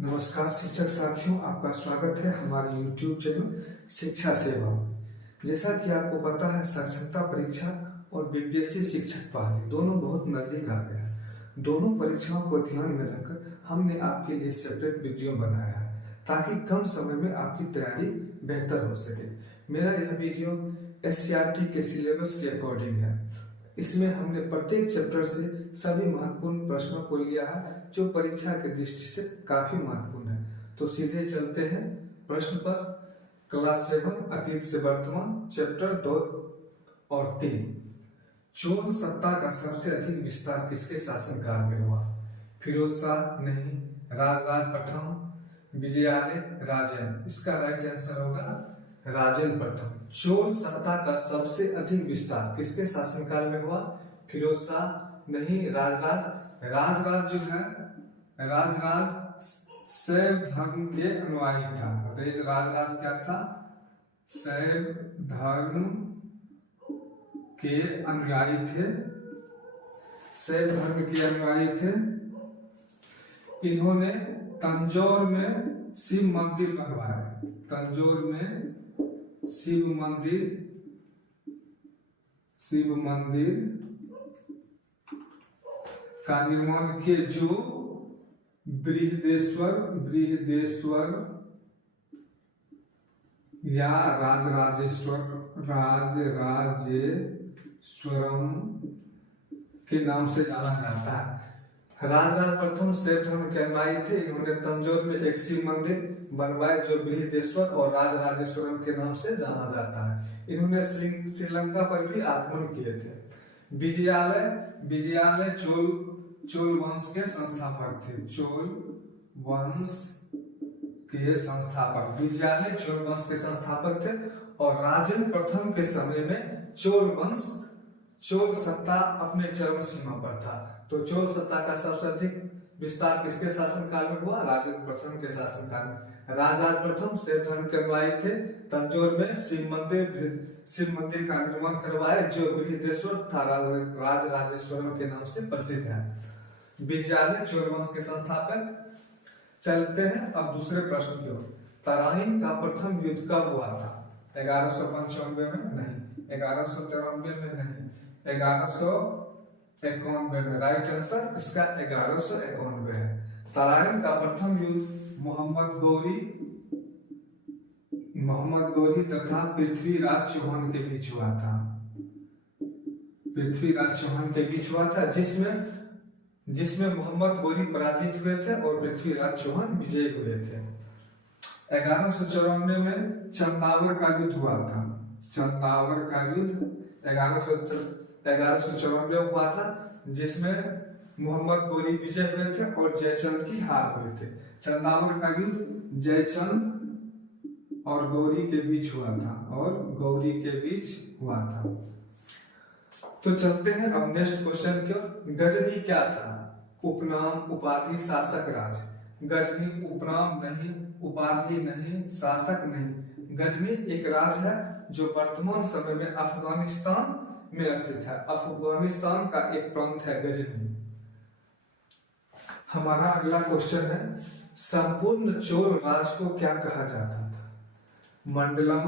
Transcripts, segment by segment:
नमस्कार शिक्षक साथियों, आपका स्वागत है हमारे YouTube चैनल शिक्षा सेवा में। जैसा कि आपको पता है, साक्षरता परीक्षा और बीपीएससी शिक्षक बहाली दोनों बहुत नजदीक आ गए हैं। दोनों परीक्षाओं को ध्यान में रखकर हमने आपके लिए सेपरेट वीडियो बनाया है ताकि कम समय में आपकी तैयारी बेहतर हो सके। मेरा यह वीडियो एससीईआरटी के सिलेबस के अकॉर्डिंग है। इसमें हमने प्रत्येक चैप्टर से सभी महत्वपूर्ण प्रश्नों को लिया है जो परीक्षा की दृष्टि से काफी महत्वपूर्ण है। तो सीधे चलते हैं प्रश्न पर। क्लास 7 अतीत से वर्तमान, चैप्टर 2 और 3। चोल सत्ता का सबसे अधिक विस्तार किसके शासनकाल में हुआ? फिरोज शाह नहीं, राजराज प्रथम, विजयालय, राजेंद्र। इसका राइट आंसर होगा राजेंद्र प्रथम। चोल सत्ता का सबसे अधिक विस्तार किसके शासनकाल में हुआ? फिरोज शाह नहीं, राजराज। राजराज जो है, राजराज शैव धर्म के अनुयायी था। राजराज क्या था? शैव धर्म के अनुयायी थे। शैव धर्म के अनुयायी थे। इन्होंने तंजौर में शिव मंदिर बनवाया। तंजौर में शिव मंदिर का निर्माण किए जो बृहदेश्वर या राजराजेश्वरम के नाम से जाना जाता है। राजराज प्रथम शैव धर्म के अनुयायी थे। इन्होंने तंजौर में एक शिव मंदिर बनवाए जो बृहदेश्वर और राजराजेश्वरम के नाम से जाना जाता है। इन्होंने श्रीलंका पर भी आक्रमण किए थे। विजयालय चोल वंश के संस्थापक थे। चोल वंश के संस्थापक विजयालय चोल वंश के संस्थापक थे। और राजेंद्र प्रथम के समय में चोल सत्ता अपने चरम सीमा पर था। तो चोल सत्ता का सबसे अधिक विस्तार किसके शासनकाल में हुआ? राजेंद्र प्रथम के शासनकाल में। राजराज प्रथम शैव धर्म के अनुयायी थे। तंजौर में शिव मंदिर का निर्माण करवाए जो बृहदेश्वर तथा राजराजेश्वरम के नाम से प्रसिद्ध है। विजयालय चोल वंश के संस्थापक। चलते हैं अब दूसरे प्रश्न की ओर। तराइन का प्रथम युद्ध कब हुआ था? 1195 में नहीं, 1193 में नहीं, 1191 में। राइट आंसर इसका 1191 है। तराइन का प्रथम युद्ध मोहम्मद गौरी तथा पृथ्वीराज चौहान के बीच हुआ था। पृथ्वीराज चौहान के बीच हुआ था जिसमें मोहम्मद गौरी पराजित हुए थे और पृथ्वीराज चौहान विजयी हुए थे। 1194 में चंदावर का युद्ध हुआ था। चंदावर का युद्ध 1194 हुआ था जिसमें मोहम्मद गौरी विजय हुए थे और जयचंद की हार हुए थे। चंदावर का युद्ध जयचंद और गौरी के बीच हुआ था। तो चलते हैं अब नेक्स्ट क्वेश्चन की। गजनी क्या था? उपनाम, उपाधि, शासक, राज। गजनी उपनाम नहीं, उपाधि नहीं, शासक नहीं। गजनी एक राज है जो वर्तमान समय में अफगानिस्तान में स्थित है। अफगानिस्तान का एक प्रांत है गजनी। हमारा अगला क्वेश्चन है, संपूर्ण चोल राज को क्या कहा जाता था? मंडलम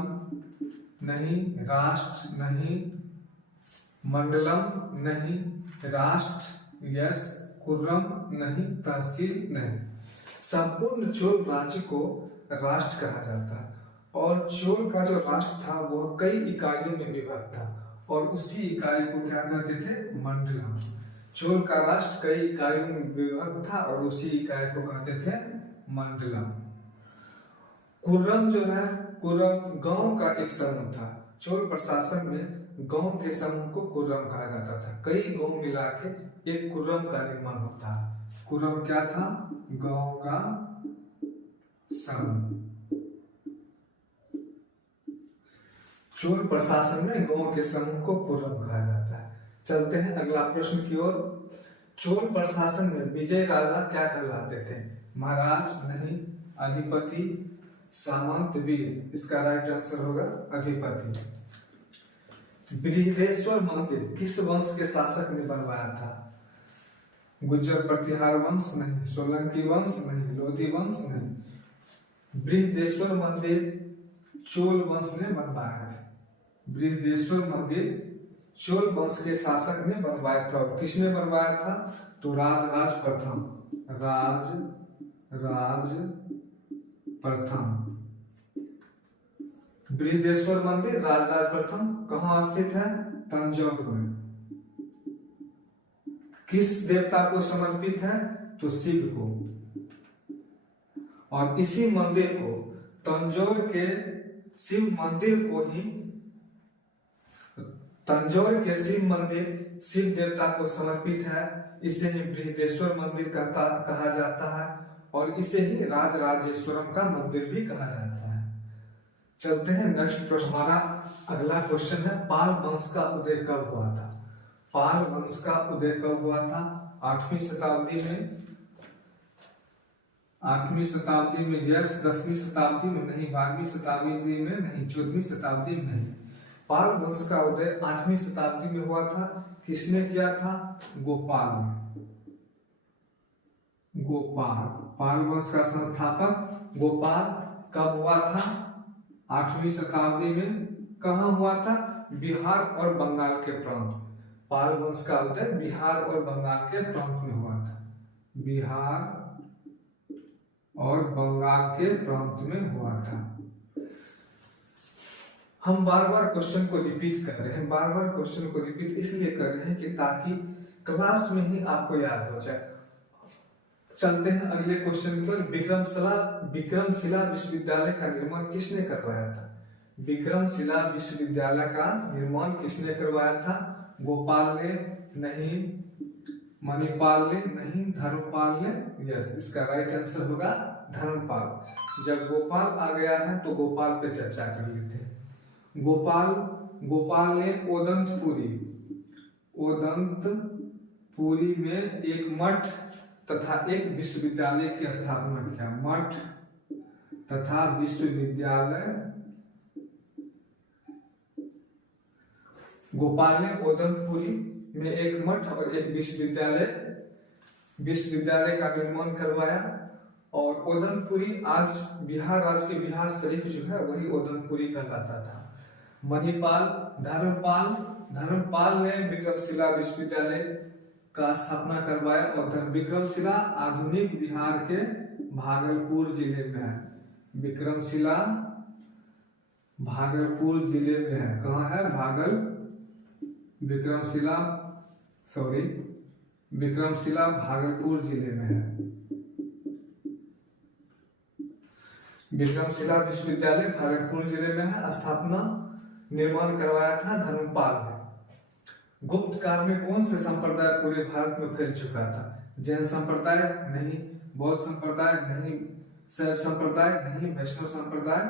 नहीं, राष्ट्र नहीं, मंडलम नहीं, राष्ट्र यस, कुर्रम नहीं, तहसील नहीं। संपूर्ण चोल राज्य को राष्ट्र कहा जाता है और चोल का जो राष्ट्र था वह कई इकाइयों में विभक्त था और उसी इकाई को क्या कहते थे? मंडलम। चोल का राष्ट्र कई इकाइयों में विभक्त था और उसी इकाई को कहते थे मंडलम। कुर्रम जो है, कुर्रम गांव का एक समूह था। चोल प्रशासन में गांव के समूह को कुर्रम कहा जाता था। कई गांव मिला के एक कुर्रम का निर्माण होता है। कुर्रम क्या था? गांव का समूह। चोल प्रशासन में गांव के समूह को कुर्रम कहा जाता है। चलते हैं अगला प्रश्न की ओर। चोल प्रशासन में विजय राजा क्या कहलाते थे? महाराज नहीं, अधिपति, सामंत, वीर। इसका राइट आंसर होगा अधिपति। बृहदेश्वर मंदिर किस वंश के शासक ने बनवाया था? गुज्जर प्रतिहार वंश नहीं, सोलंकी वंश नहीं, लोधी वंश नहीं। बृहदेश्वर मंदिर चोल वंश ने बनवाया था। बृहदेश्वर मंदिर चोल वंश के शासक ने बनवाया था। और किसने बनवाया था? तो राज प्रथम, राज प्रथम। बृहदेश्वर मंदिर राज प्रथम कहाँ स्थित है? तंजौर में। किस देवता को समर्पित है? तो शिव को। और इसी मंदिर को, तंजौर के शिव मंदिर को ही, तंजौर के शिव मंदिर शिव देवता को समर्पित है। इसे ही बृहदेश्वर मंदिर कहा जाता है और इसे ही राजराजेश्वरम का मंदिर भी कहा जाता है। चलते हैं नेक्स्ट प्रश्न। हमारा अगला क्वेश्चन है, पाल वंश का उदय कब हुआ था? पाल वंश का उदय कब हुआ था? 8वीं शताब्दी में, 8वीं शताब्दी में यस, 10वीं शताब्दी में नहीं, 12वीं शताब्दी में नहीं, 14वीं शताब्दी में नहीं। पाल वंश का उदय 8वीं शताब्दी में हुआ था। किसने किया था? गोपाल ने। गोपाल, पाल वंश का संस्थापक गोपाल। कब हुआ था? 8वीं शताब्दी में। कहाँ हुआ था? बिहार और बंगाल के प्रांत। पाल वंश का उदय बिहार और बंगाल के प्रांत में हुआ था। बिहार और बंगाल के प्रांत में हुआ था। हम बार बार क्वेश्चन को रिपीट कर रहे हैं, बार बार क्वेश्चन को रिपीट इसलिए कर रहे हैं कि ताकि क्लास में ही आपको याद हो जाए। चलते हैं अगले क्वेश्चन की ओर। विक्रमशिला विश्वविद्यालय का निर्माण किसने करवाया था? विक्रमशिला विश्वविद्यालय का निर्माण किसने करवाया था? गोपाल ने नहीं, मणिपाल ने नहीं, धर्मपाल ने। यस, इसका राइट आंसर होगा धर्मपाल। जब गोपाल आ गया है तो गोपाल पे चर्चा कर लेते हैं। गोपाल ने ओदंतपुरी में एक मठ तथा एक विश्वविद्यालय की स्थापना किया। मठ तथा विश्वविद्यालय। गोपाल ने ओदंतपुरी में एक मठ और एक विश्वविद्यालय का निर्माण करवाया। और ओदंतपुरी आज बिहार राज्य के बिहार शरीफ जो है वही ओदंतपुरी कहलाता था। मणिपाल, धर्मपाल ने विक्रमशिला विश्वविद्यालय का स्थापना करवाया। और विक्रमशिला आधुनिक बिहार के भागलपुर जिले में है। विक्रमशिला भागलपुर जिले में है। कहाँ है? विक्रमशिला भागलपुर जिले में है। विक्रमशिला विश्वविद्यालय भागलपुर जिले में है। स्थापना निर्माण करवाया था धर्मपाल ने। गुप्त काल में कौन से संप्रदाय पूरे भारत में फैल चुका था? जैन संप्रदाय नहीं, बौद्ध संप्रदाय नहीं, शैव संप्रदाय नहीं, वैष्णव संप्रदाय।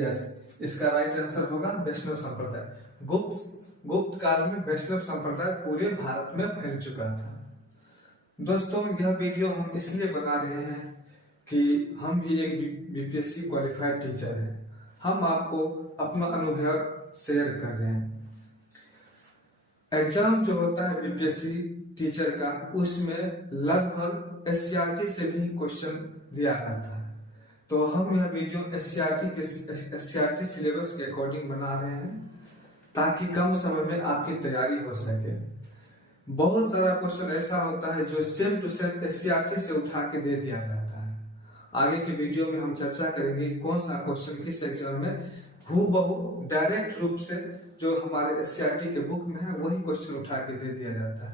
यस, इसका राइट आंसर होगा वैष्णव संप्रदाय। गुप्त काल में वैष्णव संप्रदाय पूरे भारत में फैल चुका था। दोस्तों, यह वीडियो हम इसलिए बना रहे हैं कि हम भी एक बीपीएससी क्वालिफाइड टीचर हैं। हम आपको अपना अनुभव शेयर कर रहे हैं। एग्जाम जो होता है बीपीएससी टीचर का, उसमें लगभग एससीईआरटी से भी क्वेश्चन दिया जाता है। तो हम यह वीडियो एससीईआरटी सिलेबस के अकॉर्डिंग बना रहे हैं ताकि कम समय में आपकी तैयारी हो सके। बहुत सारा क्वेश्चन ऐसा होता है जो सेम टू सेम एससीईआरटी से उठा के दे दिया जाता है। आगे की वीडियो में हम चर्चा करेंगे कौन सा क्वेश्चन किस एग्जाम में हूबहू डायरेक्ट रूप से जो हमारे एससीईआरटी के बुक में है वही क्वेश्चन उठा के दे दिया जाता है।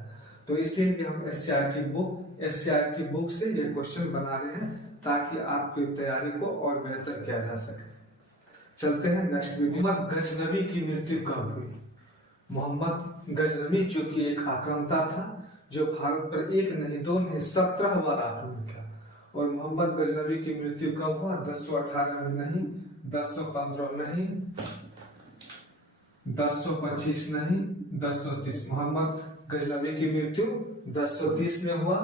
तो इसीलिए हम एससीईआरटी बुक से ये क्वेश्चन बना रहे हैं ताकि आपकी तैयारी को और बेहतर किया जा सके। चलते हैं नेक्स्ट वीडियो। मोहम्मद गजनवी की मृत्यु कब हुई? मोहम्मद गजनवी जो कि एक आक्रांता था जो भारत पर एक नहीं, दो नहीं, 17 बार आक्रमण किया। और मोहम्मद गजनवी की मृत्यु कब हुआ? 1018 में नहीं, 1015 नहीं, 1025 नहीं, 1030। मोहम्मद गजनवी की मृत्यु 1030 में हुआ।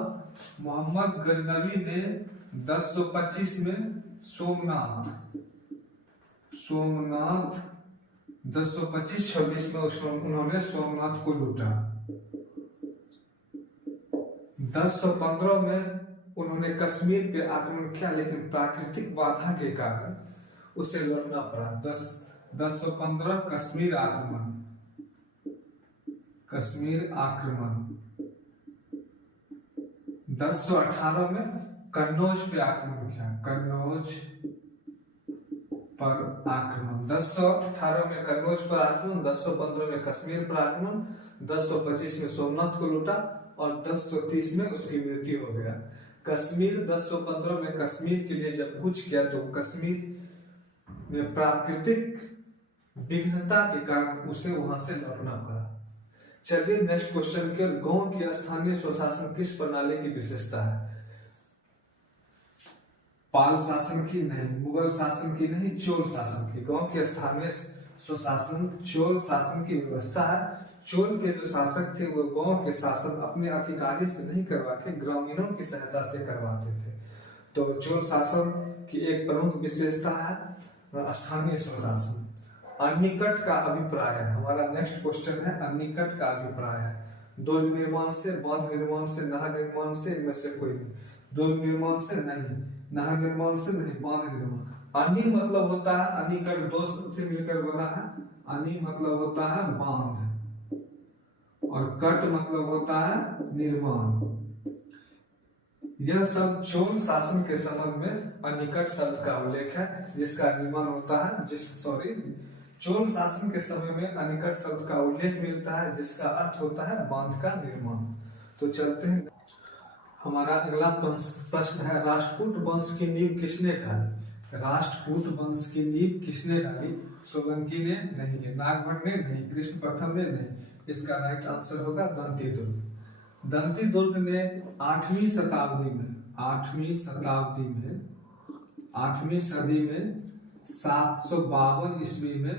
मोहम्मद गजनवी ने 1025 में सोमनाथ 1025-26 में उन्होंने सोमनाथ को लूटा। 1015 में उन्होंने कश्मीर पे आक्रमण किया, लेकिन प्राकृतिक बाधा के कारण उसे लड़ना पड़ा। 1015 कश्मीर आक्रमण। 1018 में कन्नौज पे आक्रमण किया। कन्नौज पर आक्रमण। 1018 में कन्नौज पर आक्रमण, 1015 में कश्मीर पर आक्रमण, 1025 में सोमनाथ को लूटा और 1030 में उसकी मृत्यु हो गया। कश्मीर 1015 में कश्मीर के लिए जब कूच किया तो कश्मीर में प्राकृतिक विघ्नता के कारण उसे वहां से लौटना पड़ा। चलिए नेक्स्ट क्वेश्चन के। गांव की स्थानीय स्वशासन किस प्रणाली की विशेषता है? पाल शासन की नहीं, मुगल शासन की नहीं, चोल शासन की। गांव के स्थानीय स्वशासन चोल शासन की व्यवस्था है। चोल के जो शासक थे वो गांव के शासन अपने अधिकारी से नहीं करवा के ग्रामीणों की सहायता से करवाते थे। तो चोल शासन की एक प्रमुख विशेषता है स्थानीय स्वशासन। अनिकट का अभिप्राय है हमारा नेक्स्ट क्वेश्चन है। अनिकट का अभिप्राय है दुर्ग निर्माण से, बांध निर्माण से, नहर निर्माण से, इनमें से कोई नहीं। दुर्ग निर्माण से नहीं, नहर निर्माण से नहीं, बांध निर्माण। अनि मतलब होता है, अनिकट दो से मिलकर बना है। अनि मतलब होता है बांध और कट मतलब होता है निर्माण। यह सब चोल शासन के संबंध में अनिकट शब्द का उल्लेख है, जिसका निर्माण होता है चोल शासन के समय में अनिकट शब्द का उल्लेख मिलता है, जिसका अर्थ होता है बांध का निर्माण। तो चलते हैं, हमारा अगला प्रश्न है राष्ट्रकूट वंश की नींव किसने डाली? राष्ट्रकूट वंश की नींव किसने डाली? सोलंकी ने नहीं है, नागभट्ट ने नहीं, कृष्ण प्रथम ने नहीं। इसका राइट आंसर होगा दंतीदुर्ग। दंतीदुर्ग ने 8वीं सदी में 752 ईस्वी में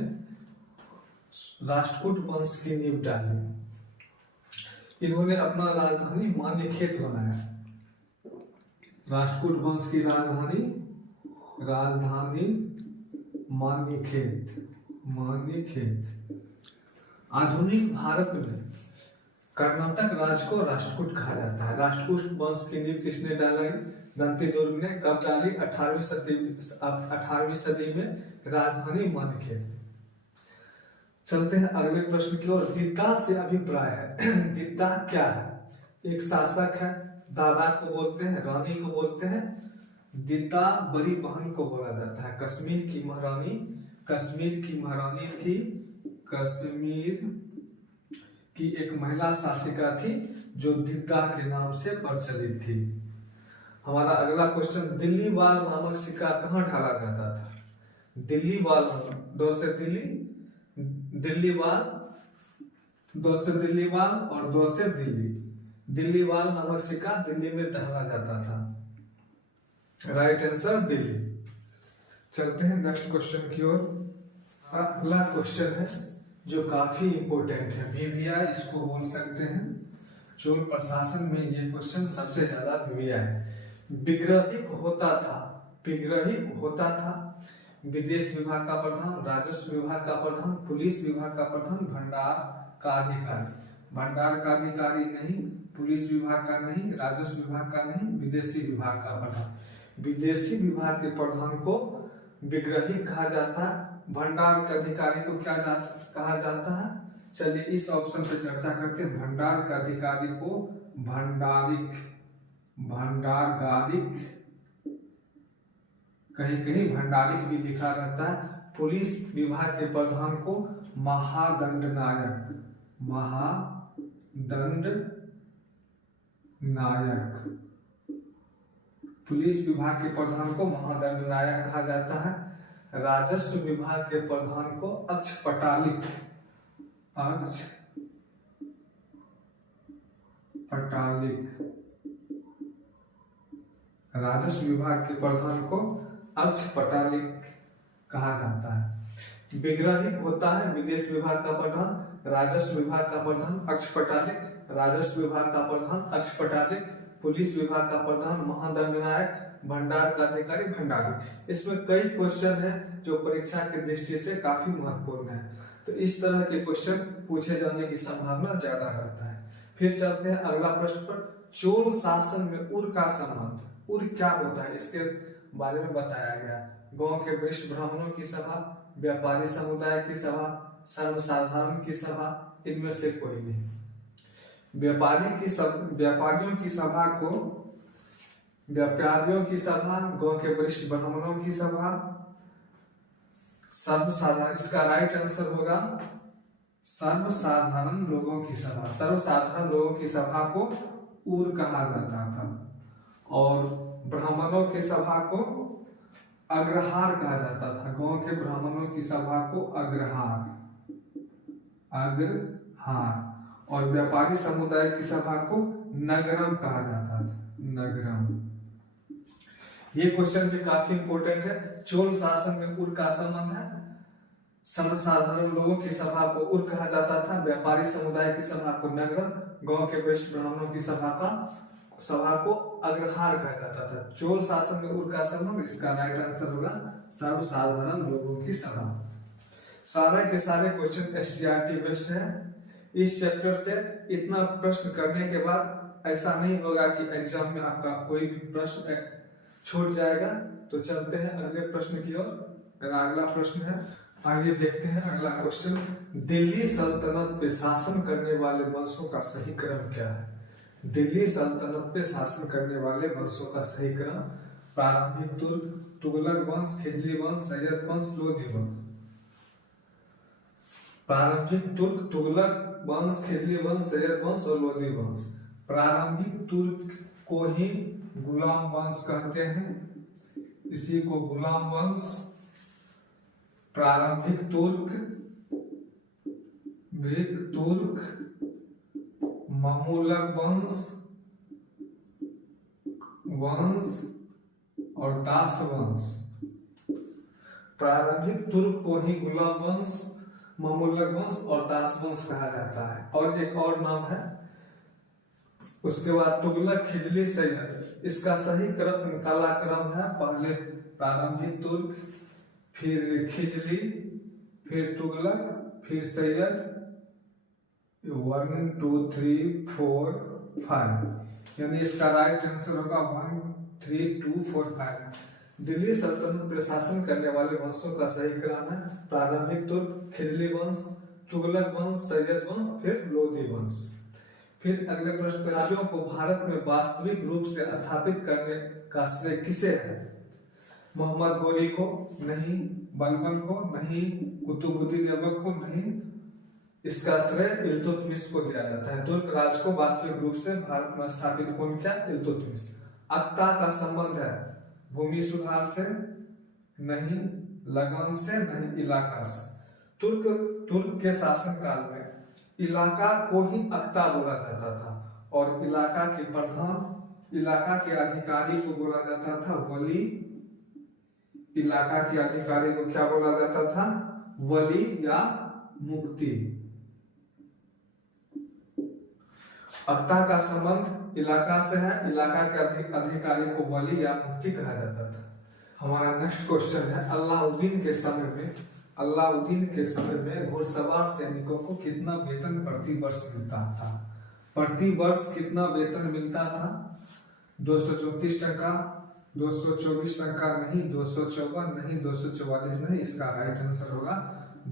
राष्ट्रकूट वंश की नींव डाली। इन्होंने अपना राजधानी मान्यखेत बनाया। राष्ट्रकूट वंश की राजधानी मान्यखेत। आधुनिक भारत में कर्नाटक राज्य को राष्ट्रकूट कहा जाता है। राष्ट्रकूट वंश की नींव किसने डाली? दंतीदुर्ग ने। कब डाली? 18वीं सदी में, राजधानी मान्यखेत। चलते हैं अगले प्रश्न की ओर। दिद्दा से अभिप्राय है। दिद्दा क्या है? एक शासक है, दादा को बोलते हैं, रानी को बोलते हैं। दिद्दा बड़ी बहन को बोला जाता है। कश्मीर की महारानी थी। कश्मीर की एक महिला शासिका थी जो दिद्दा के नाम से प्रचलित थी। हमारा अगला क्वेश्चन, दिल्ली वाल नामक सिक्का कहाँ ढाला जाता था? दिल्ली वाल, दो से दिल्ली वाल और दो से दिल्ली। दिल्ली वाल नामक सिक्का दिल्ली में ढाला जाता था। Right answer Delhi. चलते हैं नेक्स्ट क्वेश्चन की ओर। अगला क्वेश्चन है जो काफी इंपोर्टेंट है, वीवीआई इसको बोल सकते हैं। चोल प्रशासन में ये क्वेश्चन सबसे ज्यादा वीवीआई है। विग्रहिक होता था विदेश विभाग का प्रधान, राजस्व विभाग का प्रधान, पुलिस विभाग का प्रधान, भंडार का अधिकारी। भंडार का अधिकारी नहीं, पुलिस विभाग का नहीं, राजस्व विभाग का नहीं, विदेशी विभाग का प्रधान। विदेशी विभाग के प्रधान को विग्रहिक कहा जाता है। भंडार के अधिकारी को क्या कहा जाता है? चलिए इस ऑप्शन पे चर्चा करते हैं। भंडार के अधिकारी को भंडारगारिक, कहीं कहीं भंडारिक भी लिखा रहता है। पुलिस विभाग के प्रधान को महादंडनायक पुलिस विभाग के प्रधान को महादंडनायक कहा जाता है। राजस्व विभाग के प्रधान को अक्षपटालिक राजस्व विभाग के प्रधान को अक्षपटालिक कहा जाता है। विग्रहिक होता है विदेश विभाग का प्रधान, राजस्व विभाग का प्रधान अक्षपटालिक, राजस्व विभाग का प्रधान अक्षपटालिक, पुलिस विभाग का प्रधान महादंडनायक, भंडार का अधिकारी भंडारी। इसमें कई क्वेश्चन हैं जो परीक्षा की दृष्टि से काफी महत्वपूर्ण है, तो इस तरह के क्वेश्चन पूछे जाने की संभावना ज्यादा रहता है। फिर चलते हैं अगला प्रश्न पर। चोल शासन में उर का संबंध। उर क्या होता है इसके बारे में बताया गया। गांव के वरिष्ठ ब्राह्मणों की सभा, व्यापारी समुदाय की सभा, सर्वसाधारण की सभा, इनमें से कोई नहीं। व्यापारियों की सभा को, व्यापारियों की सभा, गांव के वरिष्ठ ब्राह्मणों की सभा, सर्वसाधारण, इसका राइट आंसर होगा सर्वसाधारण लोगों की सभा। सर्वसाधारण लोगों की सभा को उर कहा जाता था और ब्राह्मणों की सभा को अग्रहार कहा जाता था। गांव के ब्राह्मणों की सभा को अग्रहार और व्यापारी समुदाय की सभा को नगरम कहा जाता था। नगरम। ये क्वेश्चन भी काफी इंपॉर्टेंट है। चोल शासन में उर का संबंध है। सर्वसाधारण लोगों की सभा को उर कहा जाता था, व्यापारी समुदाय की सभा को नगरम, गांव के वरिष्ठ ब्राह्मणों की सभा को अग्रहार कहा जाता था। चोल शासन में उर का संबंध, इसका राइट आंसर होगा सर्वसाधारण लोगों की सभा। सारे के सारे क्वेश्चन एससीईआरटी बेस्ड है। इस चैप्टर से इतना प्रश्न करने के बाद ऐसा नहीं होगा कि एग्जाम में आपका कोई भी प्रश्न छूट जाएगा। तो चलते हैं अगले प्रश्न की ओर। मेरा अगला प्रश्न है, आइए देखते हैं अगला क्वेश्चन। दिल्ली सल्तनत पे शासन करने वाले वंशों का सही क्रम क्या है? दिल्ली सल्तनत पे शासन करने वाले वंशों का सही क्रम प्रारंभिक तुर्क, तुगलक वंश, खिजली वंश, सैयद वंश, लोधी वंश। प्रारंभिक तुर्क, तुगलक वंश, खिजली वंश, सैयद वंश और लोधी वंश। प्रारंभिक तुर्क को ही गुलाम वंश कहते हैं, इसी को गुलाम वंश। प्रारंभिक तुर्क, ममूलक वंश और दास वंश। प्रारंभिक तुर्क को ही गुलाम वंश, ममूलक वंश और दास वंश कहा जाता है। और एक और नाम है उसके बाद तुगलक, खिजली, सैयद। इसका सही कालक्रम है पहले प्रारंभिक तुर्क, फिर खिजली, फिर तुगलक, फिर सैयद। 1 2 3 4 5, यानी इसका राइट आंसर होगा 1 3 2 4 5। दिल्ली सल्तनत पर शासन करने वाले वंशों का सही क्रम है प्रारंभिक तुर्क, खिजली वंश, तुगलक वंश, सैयद वंश, फिर लोधी वंश। फिर अगले प्रश्न, राज्यों को भारत में वास्तविक रूप से स्थापित करने का श्रेय किसे है? मोहम्मद गोरी को नहीं, बलबन को नहीं, कुतुबुद्दीन ऐबक को नहीं। इसका श्रेय इल्तुतमिश को दिया जाता है। तुर्क राज को वास्तविक रूप से भारत में स्थापित कौन किया? इल्तुतमिश। अक्ता का संबंध है भूमि सुधार से नहीं, लगन से नहीं, इलाका से। तुर्क के शासन काल में इलाका को ही अक्ता बोला जाता था और इलाका के प्रधान, इलाका के अधिकारी को बोला जाता था वली। इलाका के अधिकारी को क्या बोला जाता था? वली या मुक्ति। अक्ता का संबंध इलाका से है, इलाका के अधिकारी को वली या मुक्ति कहा जाता था। हमारा नेक्स्ट क्वेश्चन है, अलाउद्दीन के समय में घुड़सवार सैनिकों को कितना वेतन प्रति वर्ष मिलता था? प्रति वर्ष कितना वेतन मिलता था? 234 टका, 224 टका नहीं, 254 नहीं, 244 नहीं। इसका राइट आंसर होगा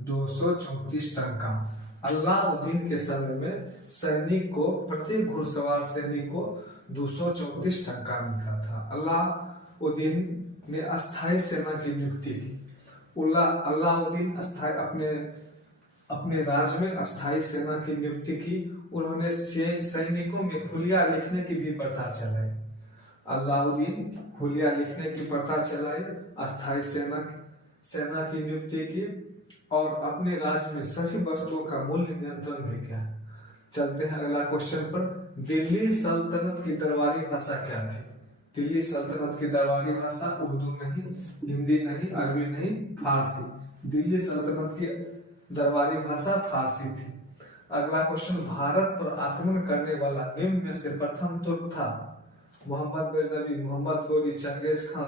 234 टका। अलाउद्दीन के समय में सैनिक को, प्रति घुड़सवार सैनिक को 234 टका मिलता था। अलाउद्दीन ने अस्थायी सेना की नियुक्ति की। अलाउद्दीन अपने राज्य में अस्थायी सेना की नियुक्ति की। उन्होंने सैनिकों में हुलिया लिखने की भी प्रथा चलाई। अलाउद्दीन हुलिया लिखने की प्रथा चलाई, अस्थायी सेना की नियुक्ति की और अपने राज्य में सभी वस्तुओं का मूल्य नियंत्रण भी किया। चलते हैं अगला क्वेश्चन पर। दिल्ली सल्तनत की दरबारी भाषा क्या थी? दिल्ली सल्तनत की दरबारी भाषा उर्दू नहीं, हिंदी नहीं, अरबी नहीं, फारसी। दिल्ली सल्तनत की दरबारी भाषा फारसी थी। अगला क्वेश्चन, भारत पर आक्रमण करने वाला निम्न में से प्रथम तुर्क था? मोहम्मद गजनवी, मोहम्मद गोरी, चंगेज खान,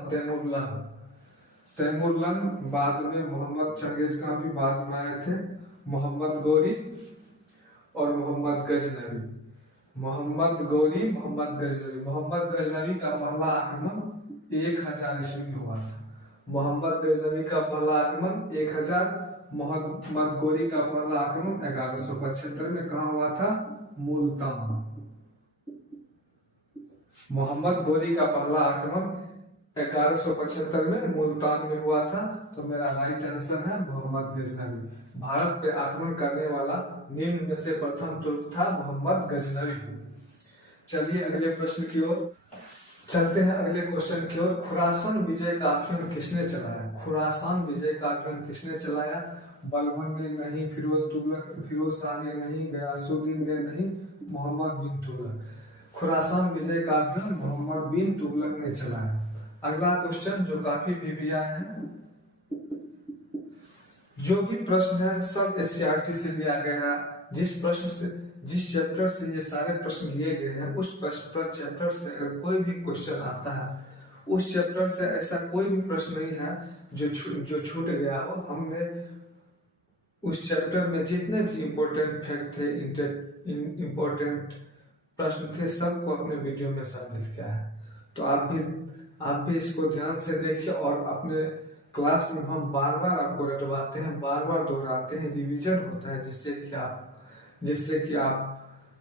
तैमूरलंग बाद में, मोहम्मद चंगेज खान भी बाद में आए थे। मोहम्मद गोरी और मोहम्मद गजनवी। मोहम्मद गौरी मोहम्मद गजनवी। मोहम्मद गजनवी का पहला आक्रमण 1000 ईस्वी में हुआ था। मोहम्मद गजनवी का पहला आक्रमण 1000। मोहम्मद गौरी का पहला आक्रमण 1175 में कहा हुआ था? मुल्तान। मोहम्मद गौरी का पहला आक्रमण 1175 में मुल्तान में हुआ था। तो मेरा राइट आंसर है मोहम्मद गजनवी। भारत पे आक्रमण करने वाला निम्न में से प्रथम तुर्क था मोहम्मद गजनवी। चलिए अगले प्रश्न की ओर चलते हैं। अगले क्वेश्चन की ओर, खुरासान विजय का अभियान किसने चलाया? खुरासान विजय का अभियान किसने चलाया? बलबन ने नहीं, फिरोज शाह ने नहीं, गयासुद्दीन ने नहीं, मोहम्मद बिन तुगलक। खुरासान विजय का अभियान मोहम्मद बिन तुगलक ने चलाया। अगला क्वेश्चन जो काफी बीबिया है, जो भी प्रश्न है सब एससीईआरटी से लिया गया है। जिस चैप्टर से ये सारे प्रश्न लिए गए हैं उस चैप्टर से अगर कोई भी क्वेश्चन आता है, उस चैप्टर से ऐसा कोई भी प्रश्न नहीं है जो छूट गया हो। हमने उस चैप्टर में जितने भी इम्पोर्टेंट फैक्ट थे, इम्पोर्टेंट प्रश्न थे, सबको अपने वीडियो में सम्मिलित किया है। तो आप भी इसको ध्यान से देखिए और अपने क्लास में हम बार बार आपको रटवाते हैं, बार बार दोहराते हैं, रिवीजन होता है जिससे कि आप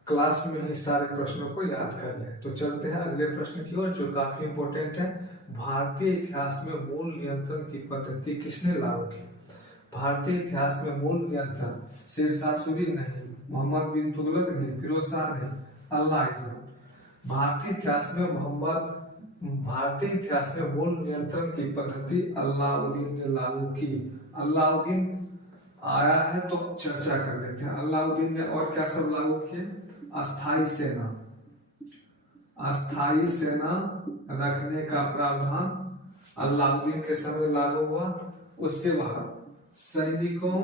क्लास में ही सारे प्रश्नों को याद कर लें। तो चलते हैं अगले प्रश्न की ओर जो काफी इंपॉर्टेंट है। भारतीय इतिहास में मूल नियंत्रण की पद्धति किसने लागू की? भारतीय इतिहास में मूल नियंत्रण शेरशाह सूरी नहीं, मोहम्मद बिन तुगलक नहीं, फिरोज शाह नहीं, अलाउद्दीन। भारतीय इतिहास में मूल नियंत्रण की पद्धति अलाउद्दीन ने लागू की। अलाउद्दीन आया है तो चर्चा कर लेते हैं। अलाउद्दीन ने और क्या सब लागू किए? अस्थाई सेना रखने का प्रावधान अलाउद्दीन के समय लागू हुआ। उसके बाद सैनिकों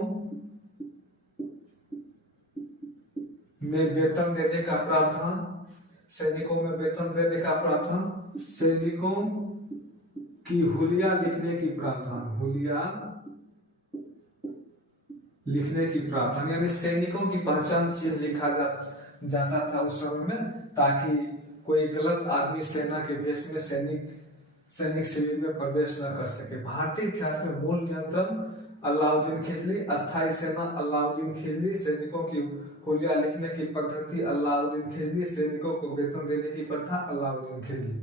में वेतन देने का प्रावधान, सैनिकों की हुलिया लिखने की प्रावधान, यानी सैनिकों की पहचान चिन्ह लिखा जाता था उस समय में, ताकि कोई गलत आदमी सेना के भेष में सैनिक शिविर में प्रवेश न कर सके। भारतीय इतिहास में मूल नियंत्रण अलाउद्दीन खिलजी, अस्थाई सेना अलाउद्दीन खिलजी, सैनिकों की हुलिया लिखने की पद्धति अलाउद्दीन खिलजी, सैनिकों को वेतन देने की प्रथा अलाउद्दीन खिलजी।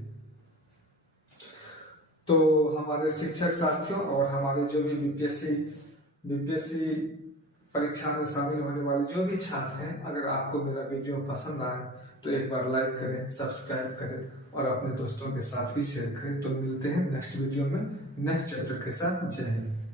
तो हमारे शिक्षक साथियों और हमारे जो भी बीपीएससी परीक्षा में शामिल होने वाले जो भी छात्र हैं, अगर आपको मेरा वीडियो पसंद आए तो एक बार लाइक करें, सब्सक्राइब करें और अपने दोस्तों के साथ भी शेयर करें। तो मिलते हैं नेक्स्ट वीडियो में नेक्स्ट चैप्टर के साथ। जय हिंद।